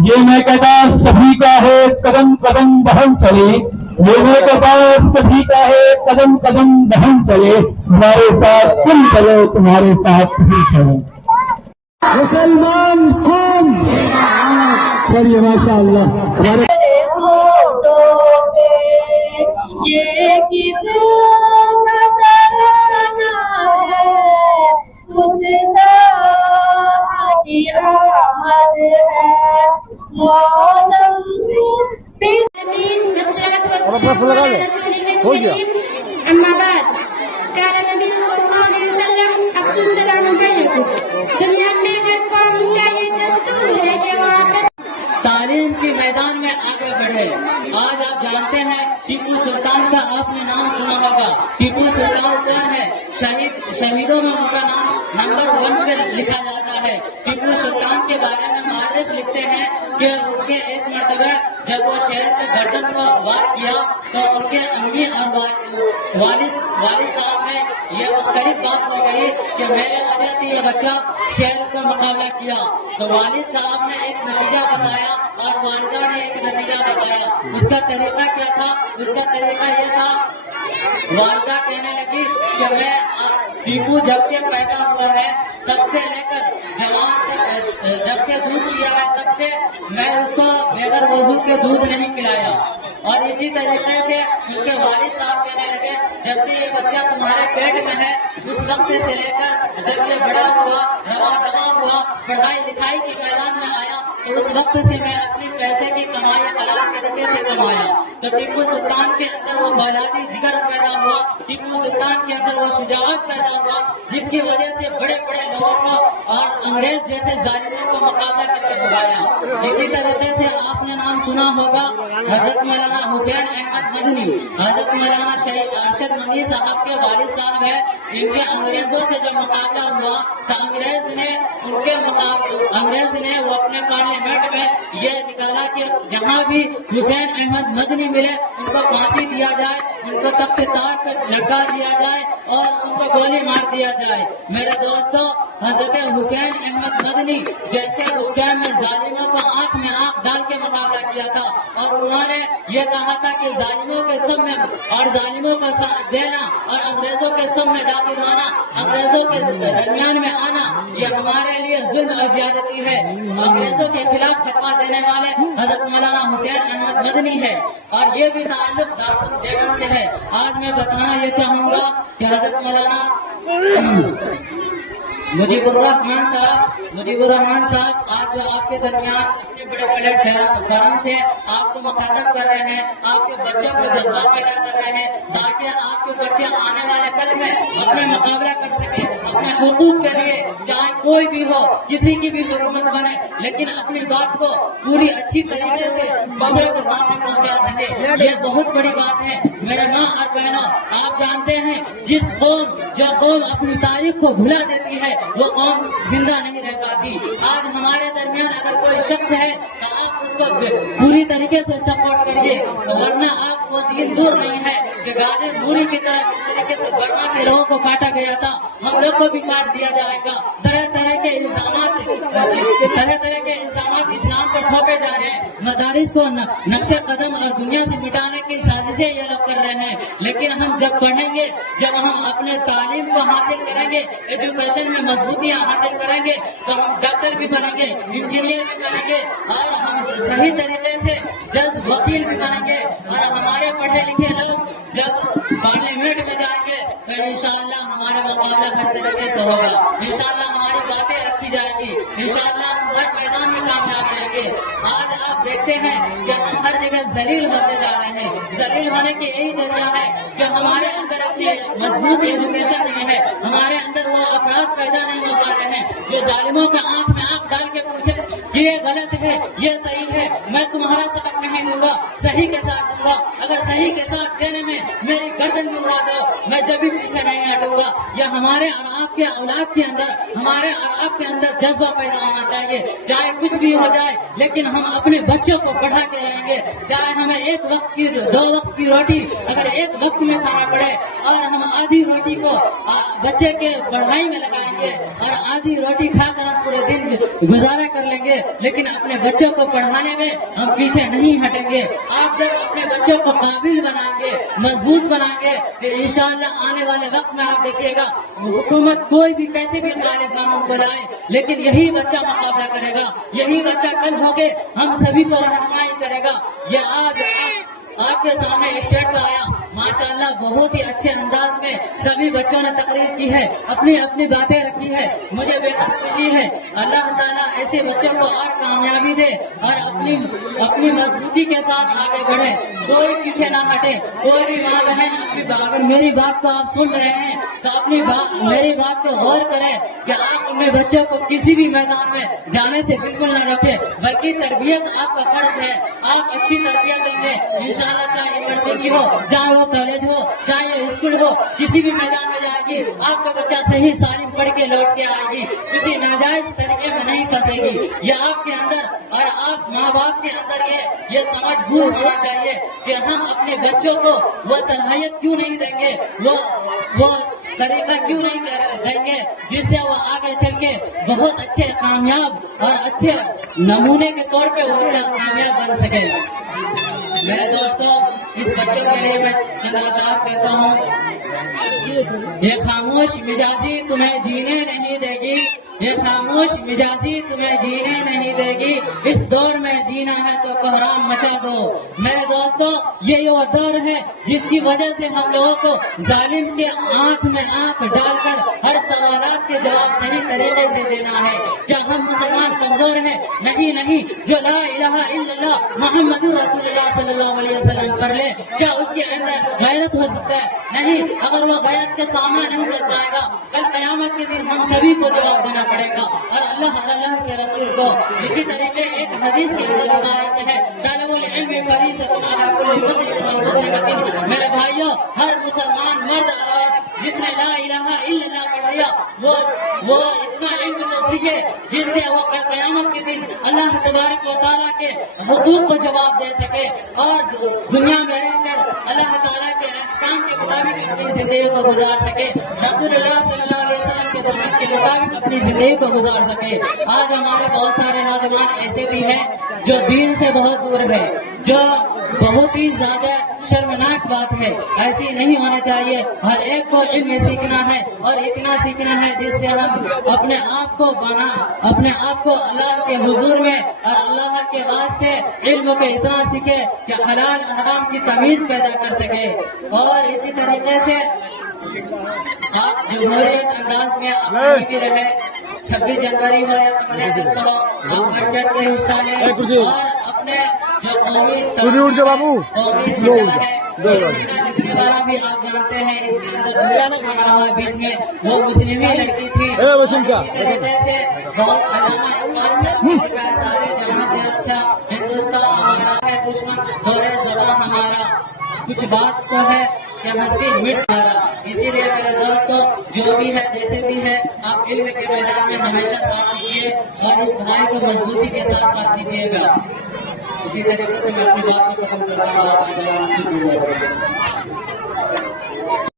یہ میں کہتا سبھی کا ہے قدم قدم بہن چلے، یہ میں کہتا سبھی کا ہے قدم قدم بہن چلے، تمہارے ساتھ تم چلو تمہارے ساتھ تم چلو۔ مسلمان قوم چلیے ماشاء اللہ ہمارے یہ کس کا ترانہ ہے، اس ساحہ کی آمد ہے، موسم والصلاة والسلام على رسوله الكريم، أما بعد قال النبي صلى الله عليه وسلم أفشوا السلام بينكم۔ دنیا میں ہر قوم کا یہ دستور ہے کہ وہ آپس تعلیم کے میدان میں آگے بڑھے۔ آج آپ جانتے ہیں ٹیپو سلطان کا آپ نے نام سنا ہوگا۔ ٹیپو سلطان کون ہے؟ شہیدوں میں ان کا نام نمبر 1 پہ لکھا جاتا ہے۔ ٹیپو سلطان کے بارے میں مورخ لکھتے ہیں کہ ان کے ایک مرتبہ جب وہ شہر کے گردن کو وار کیا تو ان کے امی اور والد صاحب میں یہ مختلف بات ہو گئی کہ میرے وجہ سے یہ بچہ شہر کو مقابلہ کیا، تو والد صاحب نے ایک نتیجہ بتایا اور والدہ نے ایک نتیجہ بتایا۔ اس کا طریقہ کیا تھا؟ اس کا طریقہ یہ تھا، والدہ کہنے لگی کہ میں ٹیپو جب سے پیدا ہوا ہے تب سے لے کر جوان جب سے دودھ پیا ہے تب سے میں اس کو بغیر وضو کے دودھ نہیں پلایا۔ اور اسی طریقے سے ان کے والد صاحب کہنے لگے جب سے یہ بچہ تمہارے پیٹ میں ہے اس وقت سے لے کر جب یہ بڑا ہوا، رواں دواں ہوا، پڑھائی لکھائی کے میدان میں آیا تو اس وقت سے میں اپنی پیسے کی کمائی حلال طریقے سے کمایا۔ تو ٹیپو سلطان کے اندر وہ فولادی جگر پیدا ہوا، ٹیپو سلطان کے اندر وہ شجاعت پیدا ہوا جس کی وجہ سے بڑے بڑے لوگوں کو اور انگریز جیسے ظالموں کو مقابلہ کر کے بھگایا۔ اسی طریقے سے آپ نے نام سنا ہوگا حضرت مولانا حسین احمد مدنی۔ حضرت مولانا ارشد مدنی صاحب کے والد صاحب ہیں، ان کے انگریزوں سے جب مقابلہ ہوا تو انگریز نے وہ اپنے پارلیمنٹ میں یہ نکالا کہ جہاں بھی حسین احمد مدنی ملے ان کو پھانسی دیا جائے، ان کو تخت تار پر لٹکا دیا جائے اور ان کو گولی مار دیا جائے۔ میرے دوستو، حضرت حسین احمد مدنی جیسے اس ٹائم میں ظالموں کو آنکھ میں آنکھ ڈال کے مقابلہ کیا تھا اور انہوں نے یہ کہا تھا کہ ظالموں کے سب میں اور ظالموں کو ساتھ دینا اور انگریزوں کے سب میں داخل ہونا، انگریزوں کے درمیان میں آنا، یہ ہمارے لیے ظلم اور زیادتی ہے۔ انگریزوں کے خلاف فتویٰ دینے والے حضرت مولانا حسین احمد مدنی ہے اور یہ بھی تعلق دارالعلوم دیوبند سے ہے۔ آج میں بتانا یہ چاہوں گا کہ حضرت مولانا مجیب الرحمان صاحب آج جو آپ کے درمیان اپنے بڑے پلیٹ فارم سے آپ کو مخاطب کر رہے ہیں، آپ کے بچوں کو جذبہ پیدا کر رہے ہیں تاکہ آپ کے بچے آنے والے کل میں اپنے مقابلہ کر سکے اپنے حقوق کے لیے، چاہے کوئی بھی ہو، کسی کی بھی حکومت بنے لیکن اپنی بات کو پوری اچھی طریقے سے دوسروں کے سامنے پہنچا سکے۔ یہ بہت بڑی بات ہے میرے ماں اور بہنوں۔ آپ جانتے ہیں جو قوم اپنی تاریخ کو بھلا دیتی ہے وہ قوم زندہ نہیں رہ پاتی۔ آج ہمارے درمیان اگر کوئی شخص ہے تو آپ اس کو پوری طریقے سے سپورٹ کریے، ورنہ آپ وہ دین دور نہیں ہے کہ گاجر موری کی طرح جس طریقے سے برما کے لوگوں کو کاٹا گیا تھا ہم لوگ کو بھی کاٹ دیا جائے گا۔ طرح طرح کے الزامات اسلام پر تھوپے جا رہے ہیں، مدارس کو نقش قدم اور دنیا سے مٹانے کی سازشیں یہ لوگ کر رہے ہیں، لیکن ہم جب پڑھیں گے، جب ہم اپنے تعلیم کو حاصل کریں گے، ایجوکیشن میں مضبوطیاں حاصل کریں گے تو ہم ڈاکٹر بھی بنیں گے، انجینئر بھی بنیں گے اور ہم صحیح طریقے سے جج وکیل بھی بنیں گے اور ہمارے پڑھے لکھے لوگ جب پارلیمنٹ میں جائیں گے تو انشاءاللہ ہمارا مقابلہ ہر طریقے سے ہوگا، انشاءاللہ ہماری باتیں رکھی جائیں گی، انشاءاللہ ہم ہر میدان میں کامیاب رہیں گے۔ آج آپ دیکھتے ہیں کہ ہم ہر جگہ ذلیل ہوتے جا رہے ہیں، ذلیل ہونے کی یہی ذریعہ ہے کہ ہمارے اندر اپنی مضبوط ایجوکیشن نہیں ہے، ہمارے اندر وہ افراد پیدا نہیں ہو پا رہے ہیں جو ظالموں کے آنکھ میں آنکھ ڈال کے پوچھے کہ یہ غلط ہے یہ صحیح ہے، میں تمہارا سبق نہیں دوں گا، صحیح کے ساتھ دوں گا، اگر صحیح کے ساتھ دینے میں میری گردن بھی اڑا دو میں جب بھی پیچھے نہیں ہٹوں گا۔ یہ ہمارے اور آپ کے اولاد کے اندر، ہمارے اور آپ کے اندر جذبہ پیدا ہونا چاہیے، چاہے کچھ بھی ہو جائے لیکن ہم اپنے بچوں کو پڑھا کے رہیں گے، چاہے ہمیں ایک وقت کی 2 وقت کی روٹی اگر ایک وقت میں کھانا پڑے اور ہم آدھی روٹی کو بچے کے پڑھائی میں لگائیں گے اور آدھی روٹی کھا کر ہم پورے دن گزارا کر لیں گے لیکن اپنے بچوں کو پڑھانے میں ہم پیچھے نہیں ہٹیں گے. آپ جب اپنے بچوں کو قابل بنائیں گے, مضبوط بنائیں گے, تو انشاءاللہ آنے والے وقت میں آپ دیکھیے گا حکومت کوئی بھی کیسے بھی غالب قانون کو لائے, لیکن یہی بچہ مقابلہ کرے گا, یہی بچہ کل ہو کے ہم سبھی کو رہنمائی کرے گا. یہ آج آپ کے سامنے اسٹیج آیا, ماشاءاللہ بہت ہی اچھے انداز میں سبھی بچوں نے تقریر کی ہے, اپنی اپنی باتیں رکھی ہے. مجھے بے حد خوشی ہے. اللہ تعالیٰ ایسے بچوں کو اور کامیابی دے اور اپنی مضبوطی کے ساتھ آگے بڑھے, کوئی پیچھے نہ ہٹے. کوئی بھی ماں بہن اگر میری بات کو آپ سن رہے ہیں تو میری بات کو غور کریں کہ آپ اپنے بچوں کو کسی بھی میدان میں جانے سے بالکل نہ رکھیں, بلکہ تربیت آپ کا فرض ہے. آپ اچھی تربیت دیں گے انشاءاللہ, چاہے یونیورسٹی ہو, چاہے وہ کالج ہو, چاہے اسکول ہو, کسی بھی میدان میں جائے گی آپ کا بچہ صحیح سالم پڑھ کے لوٹ کے آئے گی, کسی ناجائز طریقے میں نہیں پھنسے گی. یہ آپ کے اندر اور آپ ماں باپ کے اندر یہ سمجھ بوجھ ہونا چاہیے کہ ہم اپنے بچوں کو وہ صلاحیت کیوں نہیں دیں گے, وہ طریقہ کیوں نہیں دیں گے جس سے وہ آگے چل کے بہت اچھے کامیاب اور اچھے نمونے کے طور پہ وہ کامیاب بن سکے. میرے دوستوں, اس بچوں کے لیے میں چند اشعار کہتا ہوں. یہ خاموش مزاجی تمہیں جینے نہیں دے گی, یہ خاموش مزاجی تمہیں جینے نہیں دے گی, اس دور میں جینا ہے تو کوحرام مچا دو. میرے دوستو, یہ وہ دور ہے جس کی وجہ سے ہم لوگوں کو ظالم کے آنکھ میں آنکھ ڈال کر ہر سوالات کے جواب صحیح طریقے سے دینا ہے. کیا ہم مسلمان کمزور ہیں؟ نہیں. جو لا الہ الا اللہ محمد رسول اللہ صلی اللہ علیہ وسلم کر لے, کیا اس کے اندر غیرت ہو سکتا ہے؟ نہیں. اگر وہ غیرت کا سامنا نہیں کر پائے گا, کل قیامت کے دن ہم سبھی کو جواب دینا پڑے گا. اور اللہ کے رسول کو اسی طریقے ایک حدیث کے اندر روایت ہے, طالب العلم فریضۃ علی کل مسلم والمسلمۃ. میرے بھائیوں, ہر مسلمان مرد اور جس نے لا الہ الا اللہ پڑھ لیا وہ اتنا علم تو سیکھے جس سے وہ قیامت کے دن اللہ تبارک و تعالیٰ کے حقوق کو جواب دے سکے اور دنیا میں رہ کر اللہ تعالیٰ کے احکام کے مطابق اپنی زندگی کو گزار سکے, رسول اللہ صلی اللہ علیہ وسلم کے سنت کے مطابق اپنی زندگی کو گزار سکے. آج ہمارے بہت سارے نوجوان ایسے بھی ہیں جو دین سے بہت دور ہے, جو بہت ہی زیادہ شرمناک بات ہے. ایسی نہیں ہونا چاہیے. ہر ایک کو علم سیکھنا ہے اور اتنا سیکھنا ہے جس سے ہم اپنے آپ کو اللہ کے حضور میں اور اللہ کے واسطے علم کو اتنا سیکھے کہ حلال حرام کی تمیز پیدا کر سکے. اور اسی طریقے سے آپ جمہوریت انداز میں اپنی بھی رہے, 26 جنوری ہو یا 15 اگست ہو, آپ بڑھ چڑھ کے حصہ لیں اور اپنے جو قومی جھنڈا ہے, جھنڈا لکھنے والا بھی آپ جانتے ہیں, اس کے اندر بنا ہوا بیچ میں وہ مسلم ہی لڑکی تھی. اسی طریقے سے بہت علامہ اقبال صاحب نے لکھا ہے, سارے جہاں سے اچھا ہندوستان ہمارا ہے, دشمن دورے زباں ہمارا, کچھ بات تو ہے کہ ہستی مٹ مارا. اسی لیے میرے دوستوں, جو بھی ہے جیسے بھی ہے, آپ علم کے میدان میں ہمیشہ ساتھ دیجیے اور اس بھائی کو مضبوطی کے ساتھ دیجیے گا. اسی طریقے سے میں اپنی بات کو ختم کرتا ہوں.